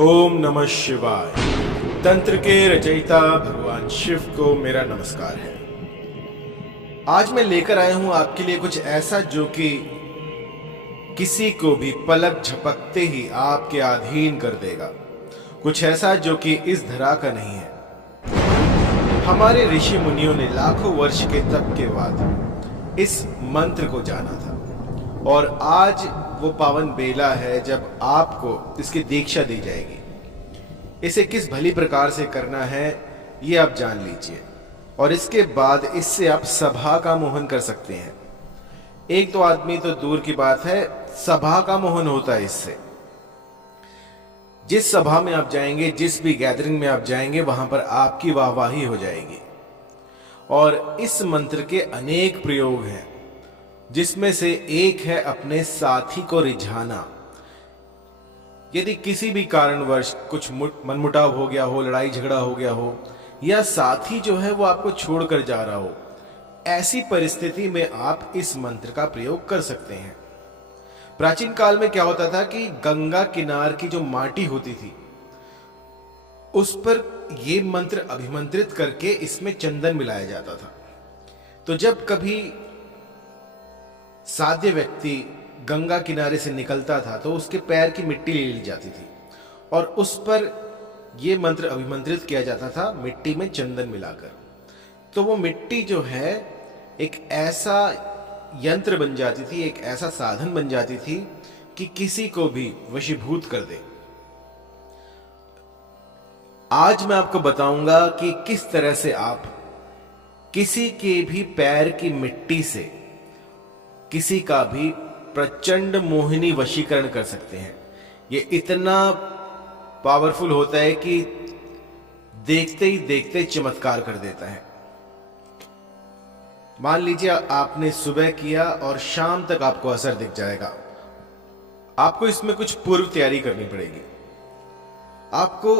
ओम नमः शिवाय। तंत्र के रचयिता भगवान शिव को मेरा नमस्कार है। आज मैं लेकर आया हूं आपके लिए कुछ ऐसा जो कि किसी को भी पलक झपकते ही आपके अधीन कर देगा। कुछ ऐसा जो कि इस धरा का नहीं है। हमारे ऋषि मुनियों ने लाखों वर्ष के तप के बाद इस मंत्र को जाना था और आज वो पावन बेला है जब आपको इसकी दीक्षा दी जाएगी। इसे किस भली प्रकार से करना है ये आप जान लीजिए और इसके बाद इससे आप सभा का मोहन कर सकते हैं। एक दो आदमी तो दूर की बात है, सभा का मोहन होता है इससे। जिस सभा में आप जाएंगे, जिस भी गैदरिंग में आप जाएंगे, वहां पर आपकी वाहवाही हो जाएगी। और इस मंत्र के अनेक प्रयोग हैं, जिसमें से एक है अपने साथी को रिझाना। यदि किसी भी कारणवश कुछ मनमुटाव हो गया हो, लड़ाई झगड़ा हो गया हो, या साथी जो है वो आपको छोड़कर जा रहा हो, ऐसी परिस्थिति में आप इस मंत्र का प्रयोग कर सकते हैं। प्राचीन काल में क्या होता था कि गंगा किनार की जो माटी होती थी उस पर यह मंत्र अभिमंत्रित करके इसमें चंदन मिलाया जाता था। तो जब कभी साध्य व्यक्ति गंगा किनारे से निकलता था तो उसके पैर की मिट्टी ले ली जाती थी और उस पर यह मंत्र अभिमंत्रित किया जाता था मिट्टी में चंदन मिलाकर। तो वो मिट्टी जो है एक ऐसा यंत्र बन जाती थी, एक ऐसा साधन बन जाती थी कि किसी को भी वशीभूत कर दे। आज मैं आपको बताऊंगा कि किस तरह से आप किसी के भी पैर की मिट्टी से किसी का भी प्रचंड मोहिनी वशीकरण कर सकते हैं। ये इतना पावरफुल होता है कि देखते ही देखते चमत्कार कर देता है। मान लीजिए आपने सुबह किया और शाम तक आपको असर दिख जाएगा। आपको इसमें कुछ पूर्व तैयारी करनी पड़ेगी। आपको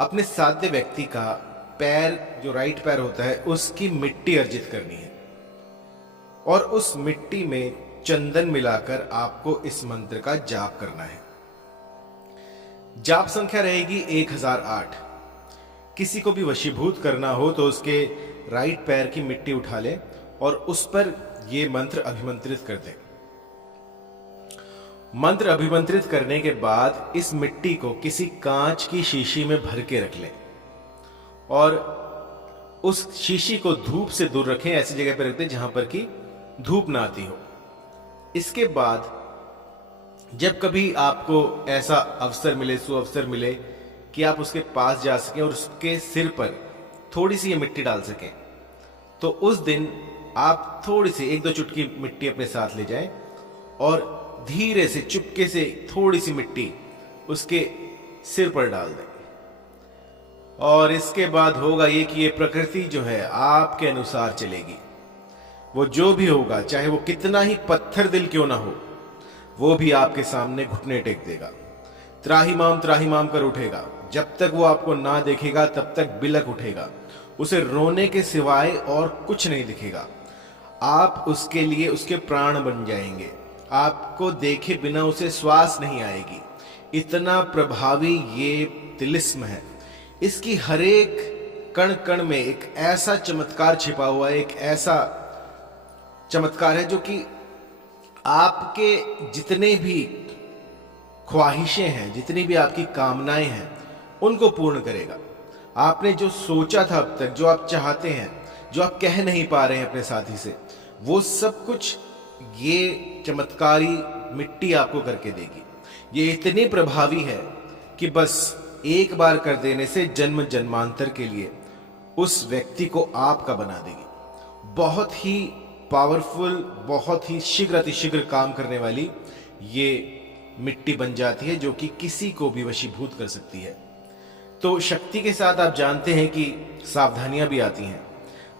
अपने साध्य व्यक्ति का पैर, जो राइट पैर होता है, उसकी मिट्टी अर्जित करनी है और उस मिट्टी में चंदन मिलाकर आपको इस मंत्र का जाप करना है। जाप संख्या रहेगी 1008। किसी को भी वशीभूत करना हो तो उसके राइट पैर की मिट्टी उठा ले और उस पर यह मंत्र अभिमंत्रित कर दे। मंत्र अभिमंत्रित करने के बाद इस मिट्टी को किसी कांच की शीशी में भर के रख लें और उस शीशी को धूप से दूर रखें। ऐसी जगह पर रख दें जहां पर कि धूप ना आती हो। इसके बाद जब कभी आपको ऐसा अवसर मिले, सुअवसर मिले कि आप उसके पास जा सकें और उसके सिर पर थोड़ी सी ये मिट्टी डाल सकें, तो उस दिन आप थोड़ी सी 1-2 चुटकी मिट्टी अपने साथ ले जाएं और धीरे से चुपके से थोड़ी सी मिट्टी उसके सिर पर डाल दें। और इसके बाद होगा ये कि ये प्रकृति जो है आपके अनुसार चलेगी। वो जो भी होगा, चाहे वो कितना ही पत्थर दिल क्यों ना हो, वो भी आपके सामने घुटने टेक देगा, त्राहिमाम कर उठेगा। जब तक वो आपको ना देखेगा तब तक बिलक उठेगा। उसे रोने के सिवाय और कुछ नहीं दिखेगा। आप उसके लिए उसके प्राण बन जाएंगे। आपको देखे बिना उसे श्वास नहीं आएगी। इतना प्रभावी ये तिलिस्म है। इसकी हरेक कण कण में एक ऐसा चमत्कार छिपा हुआ है, एक ऐसा चमत्कार है जो कि आपके जितने भी ख्वाहिशें हैं, जितनी भी आपकी कामनाएं हैं, उनको पूर्ण करेगा। आपने जो सोचा था अब तक, जो आप चाहते हैं, जो आप कह नहीं पा रहे हैं अपने साथी से, वो सब कुछ ये चमत्कारी मिट्टी आपको करके देगी। ये इतनी प्रभावी है कि बस एक बार कर देने से जन्म जन्मांतर के लिए उस व्यक्ति को आपका बना देगी। बहुत ही पावरफुल, बहुत ही शीघ्र अतिशीघ्र काम करने वाली ये मिट्टी बन जाती है जो कि किसी को भी वशीभूत कर सकती है। तो शक्ति के साथ आप जानते हैं कि सावधानियां भी आती हैं।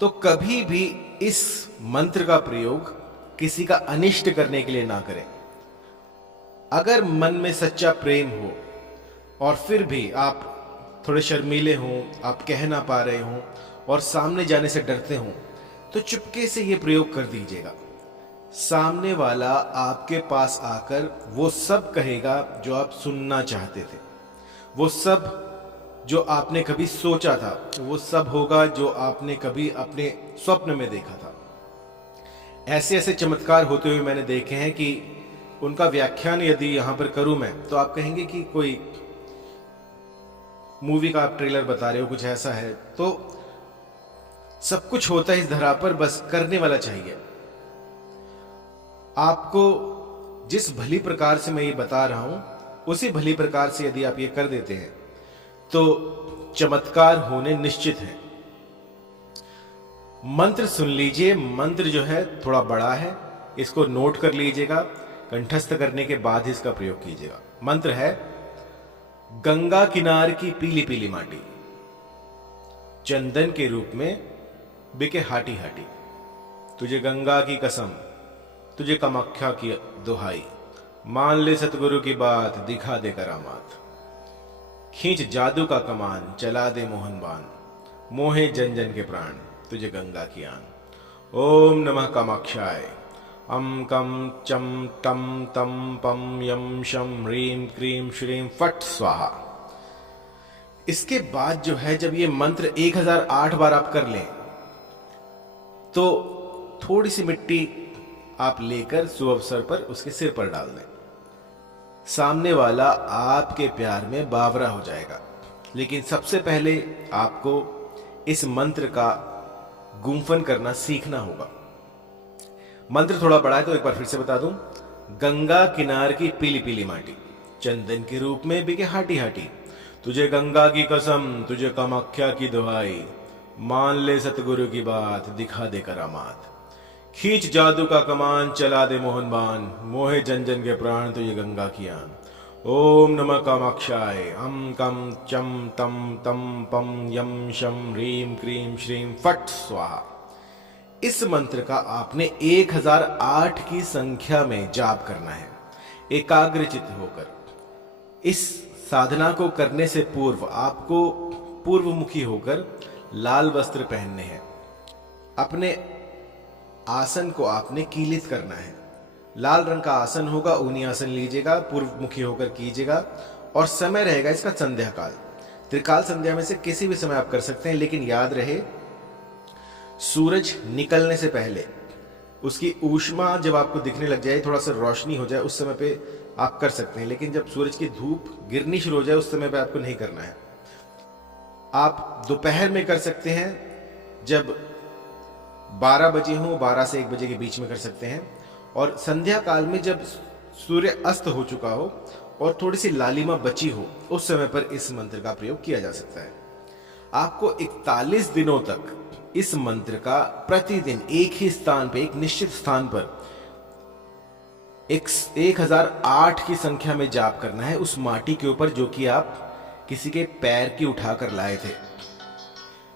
तो कभी भी इस मंत्र का प्रयोग किसी का अनिष्ट करने के लिए ना करें। अगर मन में सच्चा प्रेम हो और फिर भी आप थोड़े शर्मीले हों, आप कह ना पा रहे हों और सामने जाने से डरते हों, तो चुपके से ये प्रयोग कर दीजिएगा। सामने वाला आपके पास आकर वो सब कहेगा जो आप सुनना चाहते थे। वो सब जो आपने कभी सोचा था वो सब होगा जो आपने कभी अपने स्वप्न में देखा था। ऐसे ऐसे चमत्कार होते हुए मैंने देखे हैं कि उनका व्याख्यान यदि यहां पर करूं मैं तो आप कहेंगे कि कोई मूवी का आप ट्रेलर बता रहे हो, कुछ ऐसा है। तो सब कुछ होता है इस धरा पर, बस करने वाला चाहिए। आपको जिस भली प्रकार से मैं ये बता रहा हूं उसी भली प्रकार से यदि आप ये कर देते हैं तो चमत्कार होने निश्चित है। मंत्र सुन लीजिए। मंत्र जो है थोड़ा बड़ा है, इसको नोट कर लीजिएगा, कंठस्थ करने के बाद ही इसका प्रयोग कीजिएगा। मंत्र है, गंगा किनार की पीली पीली माटी, चंदन के रूप में बिके हाटी हाटी, तुझे गंगा की कसम, तुझे कामाख्या की दुहाई, मान ले सतगुरु की बात, दिखा दे करामात, खींच जादू का कमान, चला दे मोहन बान, मोहे जन जन के प्राण, तुझे गंगा की आन। ओम नमः कामाक्षाय। अम कम चम तम तम पम यम शम ह्रीम क्रीम श्रीम फट स्वाहा। इसके बाद जो है, जब ये मंत्र 1008 बार आप कर लें तो थोड़ी सी मिट्टी आप लेकर शुभ अवसर पर उसके सिर पर डाल दें। सामने वाला आपके प्यार में बावरा हो जाएगा। लेकिन सबसे पहले आपको इस मंत्र का गुंफन करना सीखना होगा। मंत्र थोड़ा बड़ा है तो एक बार फिर से बता दूं। गंगा किनार की पीली पीली माटी, चंदन के रूप में बिके हाटी हाटी, तुझे गंगा की कसम, तुझे कामाख्या की दुहाई, मान ले सतगुरु की बात, दिखा दे करामात, खींच जादू का कमान, चला दे मोहन बान, मोहे जन जन के प्राण, तुझे गंगा की आन। ओम नमः कामाक्षाय। अम कम चम तम तम पम यम शम ह्रीम क्रीम श्रीम फट स्वाहा। इस मंत्र का आपने 1008 की संख्या में जाप करना है, एकाग्रचित होकर। इस साधना को करने से पूर्व आपको पूर्वमुखी होकर लाल वस्त्र पहनने हैं। अपने आसन को आपने कीलित करना है। लाल रंग का आसन होगा, ऊनी आसन लीजिएगा, पूर्वमुखी होकर कीजिएगा। और समय रहेगा इसका संध्या काल। त्रिकाल संध्या में से किसी भी समय आप कर सकते हैं, लेकिन याद रहे सूरज निकलने से पहले, उसकी ऊष्मा जब आपको दिखने लग जाए, थोड़ा सा रोशनी हो जाए, उस समय पे आप कर सकते हैं। लेकिन जब सूरज की धूप गिरनी शुरू हो जाए उस समय पे आपको नहीं करना है। आप दोपहर में कर सकते हैं, जब 12 बजे हो, 12 से 1 बजे के बीच में कर सकते हैं। और संध्या काल में जब सूर्य अस्त हो चुका हो और थोड़ी सी लालिमा बची हो, उस समय पर इस मंत्र का प्रयोग किया जा सकता है। आपको 41 दिनों तक इस मंत्र का प्रतिदिन एक ही स्थान पर, एक निश्चित स्थान पर 1008 की संख्या में जाप करना है, उस माटी के ऊपर जो कि आप किसी के पैर की उठाकर लाए थे।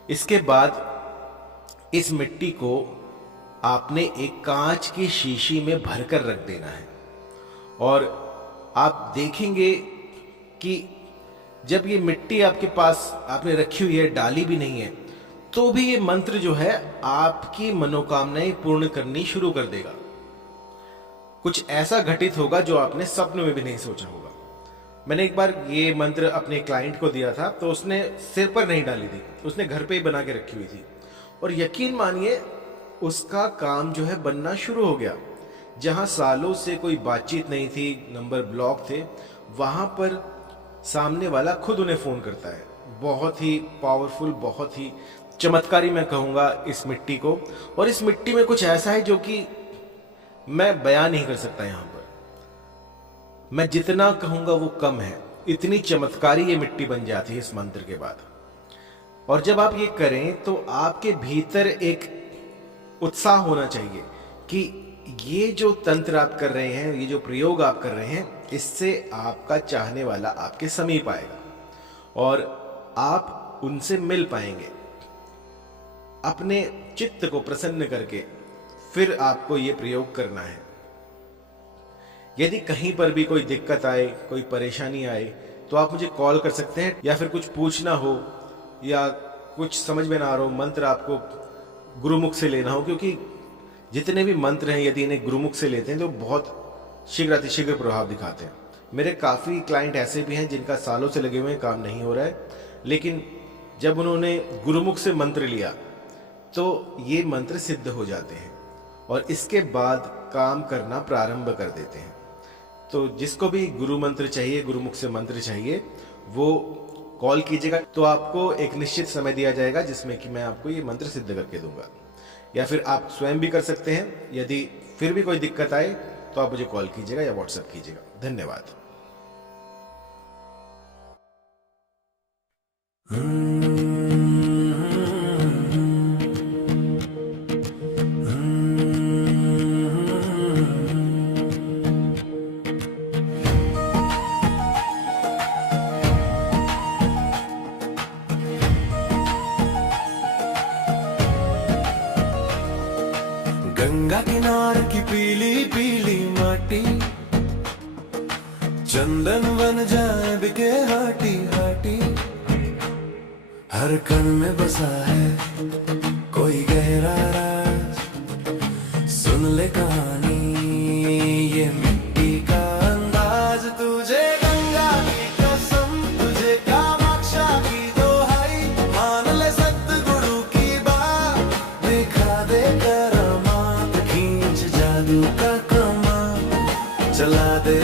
इसके बाद इस मिट्टी को आपने एक कांच की शीशी में भरकर रख देना है। और आप देखेंगे कि जब ये मिट्टी आपके पास आपने रखी हुई है, डाली भी नहीं है, तो भी ये मंत्र जो है आपकी मनोकामनाएं पूर्ण करनी शुरू कर देगा। कुछ ऐसा घटित होगा जो आपने स्वप्न में भी नहीं सोचा होगा। मैंने एक बार ये मंत्र अपने क्लाइंट को दिया था, तो उसने सिर पर नहीं डाली थी, उसने घर पे ही बना के रखी हुई थी। और यकीन मानिए उसका काम जो है बनना शुरू हो गया। जहां सालों से कोई बातचीत नहीं थी, नंबर ब्लॉक थे, वहां पर सामने वाला खुद उन्हें फोन करता है। बहुत ही पावरफुल, बहुत ही चमत्कारी मैं कहूंगा इस मिट्टी को। और इस मिट्टी में कुछ ऐसा है जो कि मैं बयान नहीं कर सकता। यहां पर मैं जितना कहूंगा वो कम है। इतनी चमत्कारी ये मिट्टी बन जाती है इस मंत्र के बाद। और जब आप ये करें तो आपके भीतर एक उत्साह होना चाहिए कि ये जो तंत्र आप कर रहे हैं, ये जो प्रयोग आप कर रहे हैं, इससे आपका चाहने वाला आपके समीप आएगा और आप उनसे मिल पाएंगे। अपने चित्त को प्रसन्न करके फिर आपको ये प्रयोग करना है। यदि कहीं पर भी कोई दिक्कत आए, कोई परेशानी आए, तो आप मुझे कॉल कर सकते हैं, या फिर कुछ पूछना हो या कुछ समझ में ना आ रहा हो, मंत्र आपको गुरुमुख से लेना हो, क्योंकि जितने भी मंत्र हैं यदि इन्हें गुरुमुख से लेते हैं तो बहुत शीघ्र अतिशीघ्र प्रभाव दिखाते हैं। मेरे काफ़ी क्लाइंट ऐसे भी हैं जिनका सालों से लगे हुए हैं, काम नहीं हो रहा है, लेकिन जब उन्होंने गुरुमुख से मंत्र लिया तो ये मंत्र सिद्ध हो जाते हैं और इसके बाद काम करना प्रारंभ कर देते हैं। तो जिसको भी गुरु मंत्र चाहिए, गुरुमुख से मंत्र चाहिए, वो कॉल कीजिएगा। तो आपको एक निश्चित समय दिया जाएगा जिसमें कि मैं आपको ये मंत्र सिद्ध करके दूंगा, या फिर आप स्वयं भी कर सकते हैं। यदि फिर भी कोई दिक्कत आए तो आप मुझे कॉल कीजिएगा या व्हाट्सएप कीजिएगा। धन्यवाद। गंगा किनार की पीली पीली माटी, चंदन बन जाए बिके हाटी हाटी। हर कण में बसा है कोई गहरा राज, सुन ले कहानी ये मिट्टी का अंदाज। तुझे गंगा की कसम, तुझे कामाक्षा की दोहाई, मान ले सतगुरु की बात, दिखा दे करामात, खींच जादू का कमान, चला दे